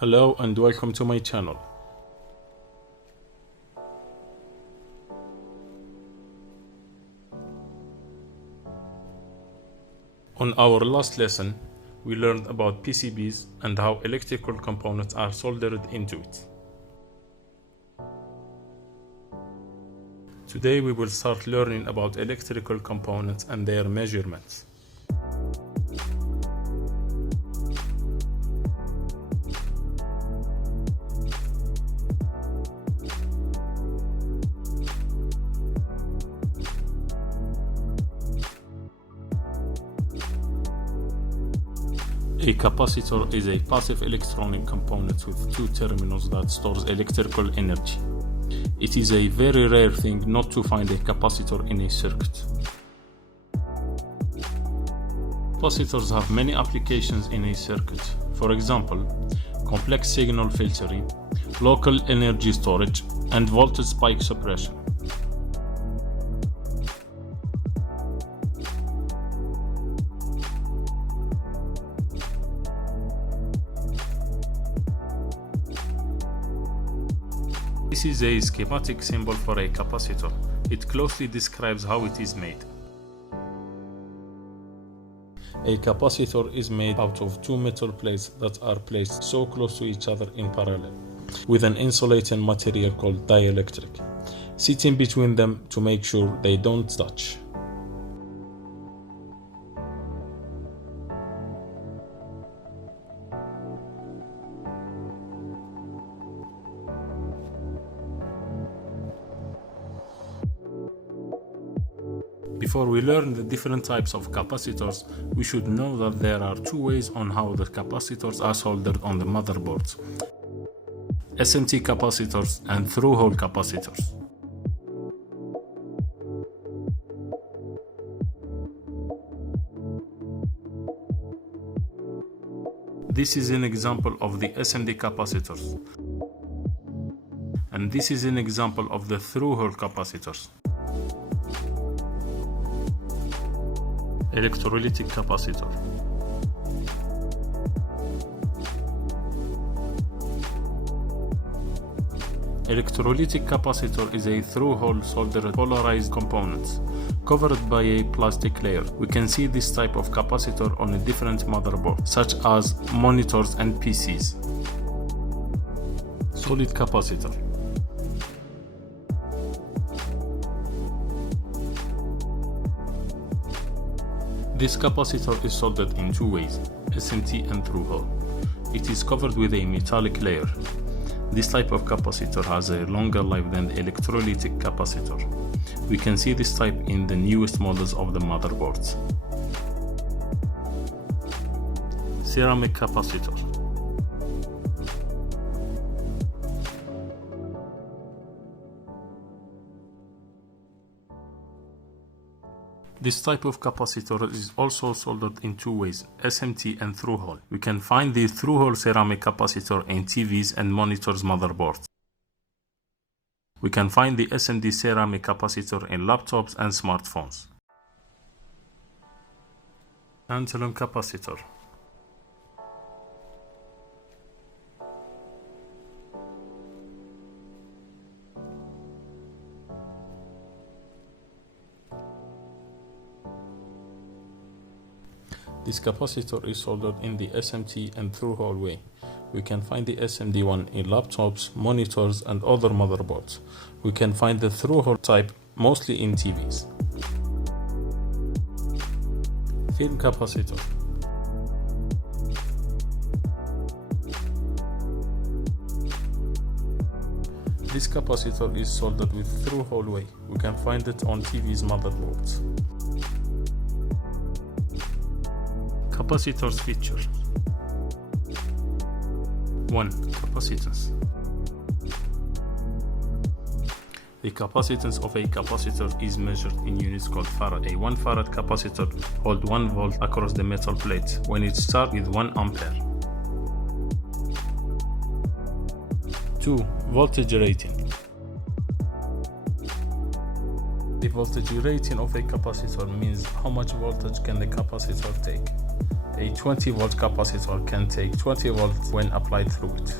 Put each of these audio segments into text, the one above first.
Hello and welcome to my channel. On our last lesson, we learned about PCBs and how electrical components are soldered into it. Today we will start learning about electrical components and their measurements. A capacitor is a passive electronic component with two terminals that stores electrical energy. It is a very rare thing not to find a capacitor in a circuit. Capacitors have many applications in a circuit. For example, complex signal filtering, local energy storage, and voltage spike suppression. This is a schematic symbol for a capacitor. It closely describes how it is made. A capacitor is made out of two metal plates that are placed so close to each other in parallel, with an insulating material called dielectric, sitting between them to make sure they don't touch. Before we learn the different types of capacitors, we should know that there are two ways on how the capacitors are soldered on the motherboards: SMT capacitors and through-hole capacitors. This is an example of the SMT capacitors, and this is an example of the through-hole capacitors. Electrolytic capacitor. Electrolytic capacitor is a through-hole soldered polarized component covered by a plastic layer. We can see this type of capacitor on a different motherboard, such as monitors and PCs. Solid capacitor. This capacitor is soldered in two ways, SMT and through-hole. It is covered with a metallic layer. This type of capacitor has a longer life than the electrolytic capacitor. We can see this type in the newest models of the motherboards. Ceramic capacitor. This type of capacitor is also soldered in two ways, SMT and through-hole. We can find the through-hole ceramic capacitor in TVs and monitors motherboards. We can find the SMT ceramic capacitor in laptops and smartphones. Tantalum capacitor. This capacitor is soldered in the SMT and through-hole way. We can find the SMT one in laptops, monitors, and other motherboards. We can find the through-hole type mostly in TVs. Film capacitor. This capacitor is soldered with through-hole way. We can find it on TV's motherboards. Capacitors feature. 1. Capacitance. The capacitance of a capacitor is measured in units called farad. A 1 farad capacitor holds 1 volt across the metal plate when it starts with 1 ampere. 2. Voltage rating. The voltage rating of a capacitor means how much voltage can the capacitor take. A 20 volt capacitor can take 20 volts when applied through it.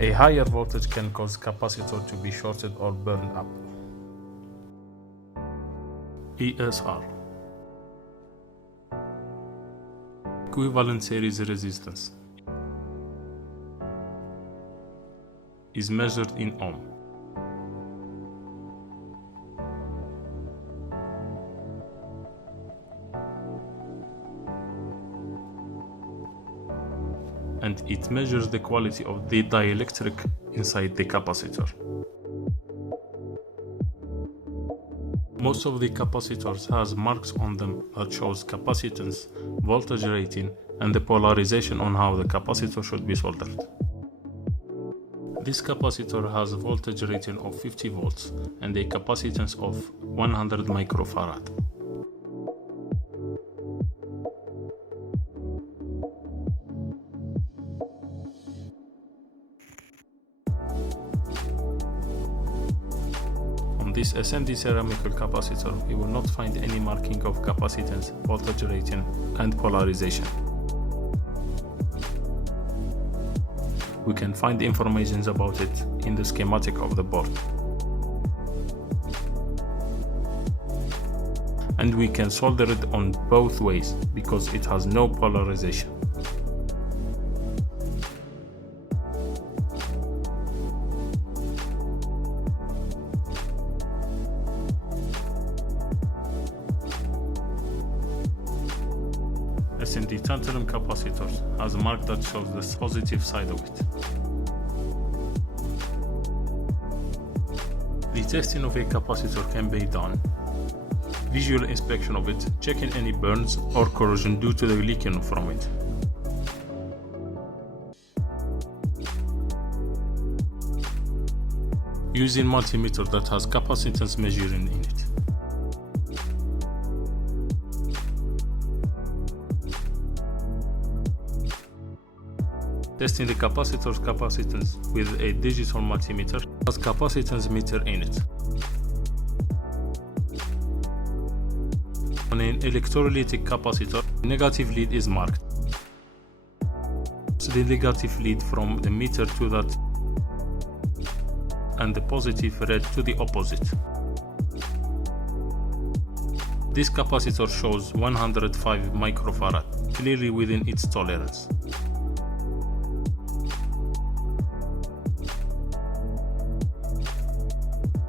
A higher voltage can cause capacitor to be shorted or burned up. ESR, equivalent series resistance, is measured in ohm. And it measures the quality of the dielectric inside the capacitor. Most of the capacitors has marks on them that shows capacitance, voltage rating, and the polarization on how the capacitor should be soldered. This capacitor has a voltage rating of 50 volts and a capacitance of 100 microfarad. On this SMD ceramical capacitor, we will not find any marking of capacitance, voltage rating, and polarization. We can find information about it in the schematic of the board. And we can solder it on both ways because it has no polarization. SMD tantalum capacitors has a mark that shows the positive side of it. The testing of a capacitor can be done. Visual inspection of it, checking any burns or corrosion due to the leaking from it. Using multimeter that has capacitance measuring in it. Testing the capacitor's capacitance with a digital multimeter has capacitance meter in it. On an electrolytic capacitor, the negative lead is marked. So the negative lead from the meter to that and the positive red to the opposite. This capacitor shows 105 microfarad, clearly within its tolerance.